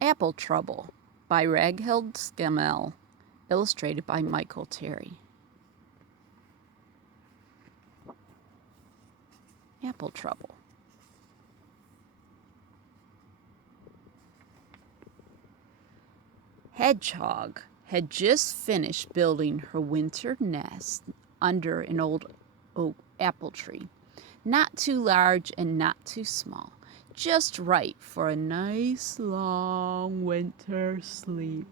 Apple Trouble by Ragnhild Scamell, illustrated by Michael Terry. Apple Trouble. Hedgehog had just finished building her winter nest under an old oak apple tree. Not too large and not too small, just right for a nice long winter sleep.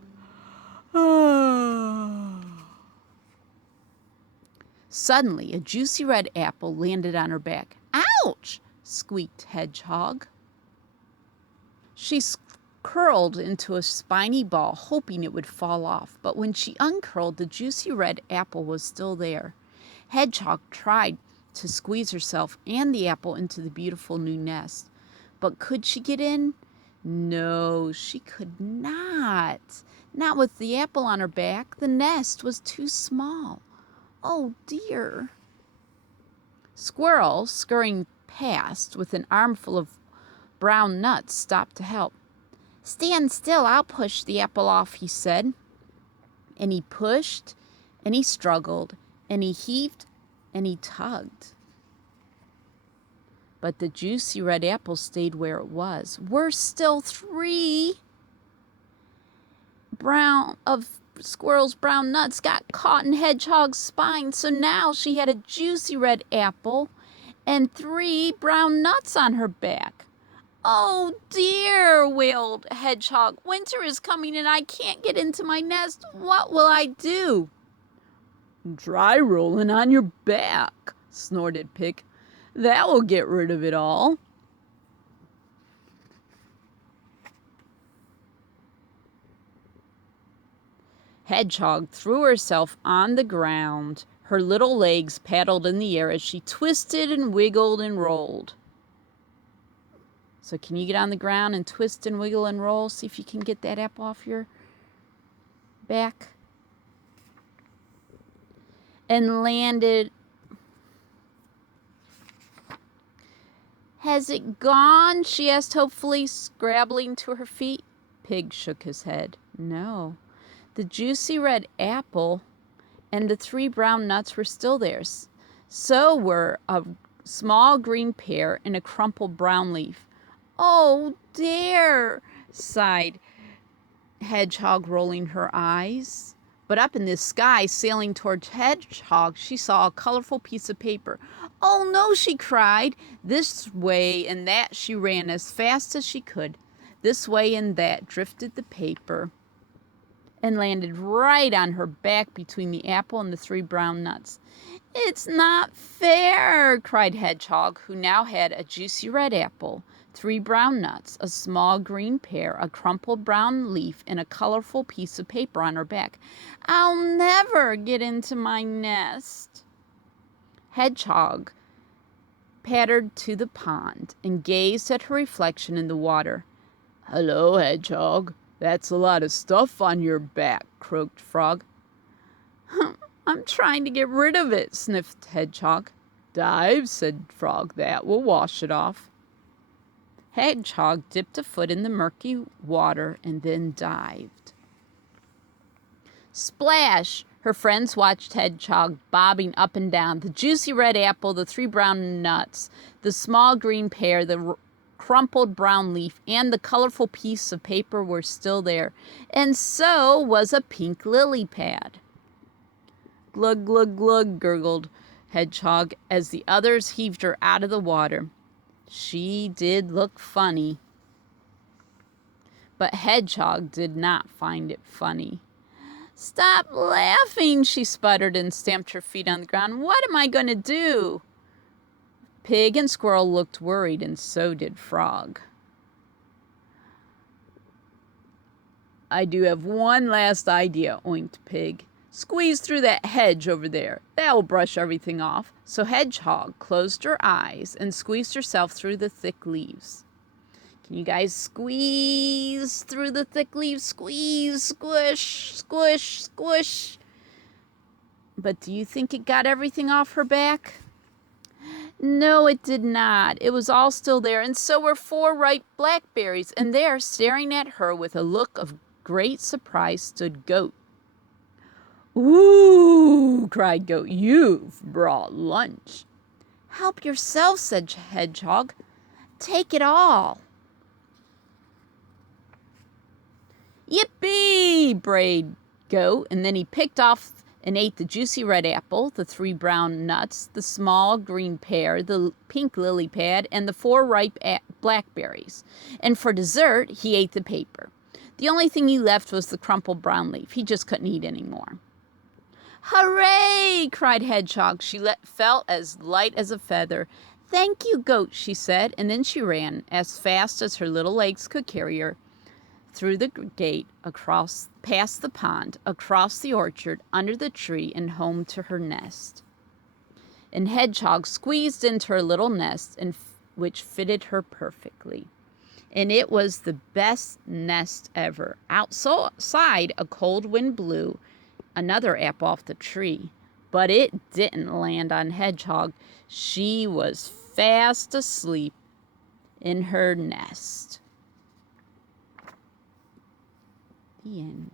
Suddenly, a juicy red apple landed on her back. "Ouch!" squeaked Hedgehog. She curled into a spiny ball, hoping it would fall off. But when she uncurled, the juicy red apple was still there. Hedgehog tried to squeeze herself and the apple into the beautiful new nest. But could she get in? No, she could not. Not with the apple on her back. The nest was too small. Oh dear. Squirrel, scurrying past with an armful of brown nuts, stopped to help. "Stand still, I'll push the apple off," he said. And he pushed, and he struggled, and he heaved, and he tugged. But the juicy red apple stayed where it was. Worse still, 3 of Squirrel's brown nuts got caught in Hedgehog's spine, so now she had a juicy red apple and 3 brown nuts on her back. "Oh dear," wailed Hedgehog. "Winter is coming and I can't get into my nest. What will I do?" "Try rolling on your back," snorted Pig. "That will get rid of it all." Hedgehog threw herself on the ground. Her little legs paddled in the air as she twisted and wiggled and rolled. So can you get on the ground and twist and wiggle and roll? See if you can get that apple off your back. And landed. "Has it gone?" she asked hopefully, scrabbling to her feet. Pig shook his head. No. The juicy red apple and the 3 brown nuts were still there. So were a small green pear and a crumpled brown leaf. "Oh dear," sighed Hedgehog, rolling her eyes. But up in the sky, sailing towards Hedgehog, she saw a colorful piece of paper. "Oh no," she cried. This way and that she ran as fast as she could. This way and that drifted the paper and landed right on her back between the apple and the 3 brown nuts. "It's not fair," cried Hedgehog, who now had a juicy red apple, 3 brown nuts, a small green pear, a crumpled brown leaf, and a colorful piece of paper on her back. "I'll never get into my nest." Hedgehog pattered to the pond and gazed at her reflection in the water. "Hello, Hedgehog. That's a lot of stuff on your back," croaked Frog. "I'm trying to get rid of it," sniffed Hedgehog. "Dive," said Frog. "That will wash it off." Hedgehog dipped a foot in the murky water and then dived. Splash! Her friends watched Hedgehog bobbing up and down. The juicy red apple, the 3 brown nuts, the small green pear, the crumpled brown leaf, and the colorful piece of paper were still there. And so was a pink lily pad. "Glug, glug, glug," gurgled Hedgehog as the others heaved her out of the water. She did look funny. But Hedgehog did not find it funny. "Stop laughing," she sputtered and stamped her feet on the ground. "What am I going to do?" Pig and Squirrel looked worried, and so did Frog. "I do have one last idea," oinked Pig. "Squeeze through that hedge over there. That will brush everything off." So Hedgehog closed her eyes and squeezed herself through the thick leaves. Can you guys squeeze through the thick leaves? Squeeze, squish, squish, squish. But do you think it got everything off her back? No, it did not. It was all still there, and so were 4 ripe blackberries, and there, staring at her with a look of great surprise, stood Goat. "Ooh!" cried Goat. "You've brought lunch." "Help yourself," said Hedgehog. "Take it all." "Yippee!" brayed Goat, and then he picked off and ate the juicy red apple, the 3 brown nuts, the small green pear, the pink lily pad, and the 4 ripe blackberries. And for dessert, he ate the paper. The only thing he left was the crumpled brown leaf. He just couldn't eat any more. "Hooray!" cried Hedgehog. She felt as light as a feather. "Thank you, Goat," she said, and then she ran as fast as her little legs could carry her, through the gate, across, past the pond, across the orchard, under the tree, and home to her nest. And Hedgehog squeezed into her little nest, which fitted her perfectly. And it was the best nest ever. Outside, a cold wind blew another apple off the tree, but it didn't land on Hedgehog. She was fast asleep in her nest. The end.